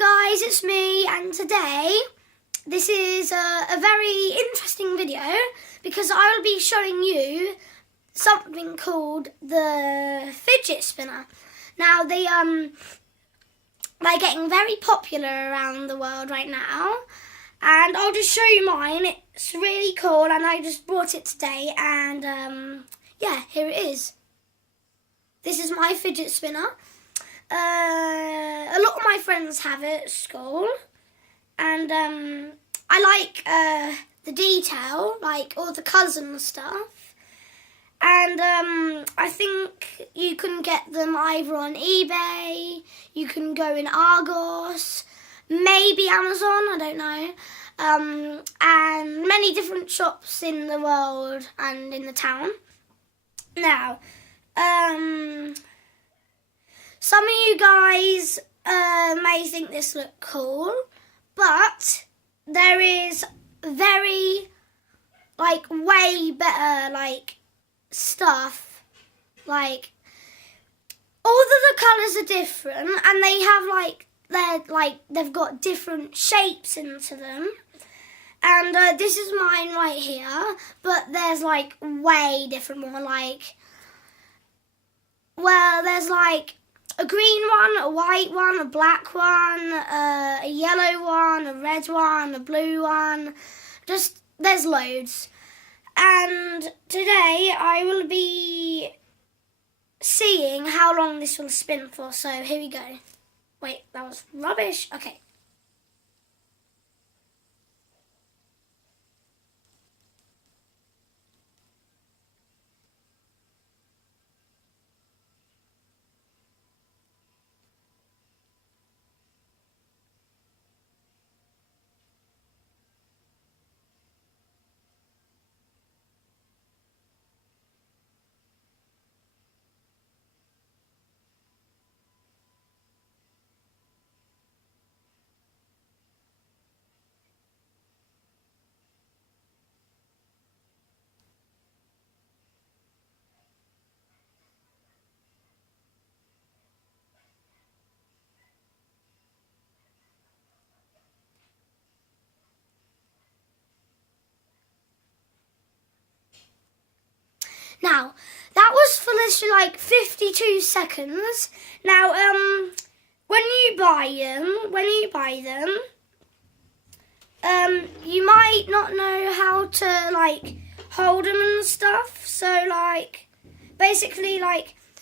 guys, it's me, and today this is a very interesting video because I will be showing you something called the fidget spinner. Now they're getting very popular around the world right now, and I'll just show you mine. It's really cool and I just bought it today, and yeah, here it is. This is my fidget spinner. A lot of my friends have it at school, and I like the detail, like all the colours and stuff. And I think you can get them either on eBay, you can go in Argos, maybe Amazon, I don't know, and many different shops in the world and in the town. Now, some of you guys may think this look cool, but there is very, way better, stuff. All of the colours are different, and they have, they've got different shapes into them. And this is mine right here, but there's, way different more, there's, a green one, a white one, a black one, a yellow one, a red one, a blue one. There's loads. And today I will be seeing how long this will spin for. So here we go. Wait, that was rubbish. Okay. Now, that was for literally 52 seconds. Now, when you buy them, you might not know how to hold them and stuff. So basically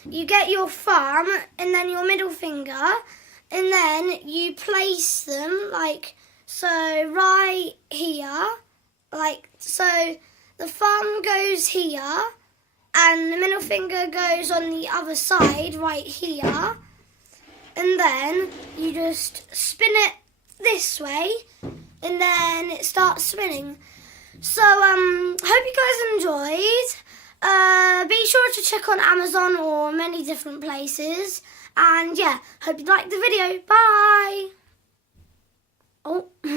you get your thumb and then your middle finger, and then you place them so right here, so the thumb goes here. And the middle finger goes on the other side, right here. And then you just spin it this way, and then it starts spinning. So, hope you guys enjoyed. Be sure to check on Amazon or many different places. And yeah, hope you liked the video. Bye! Oh.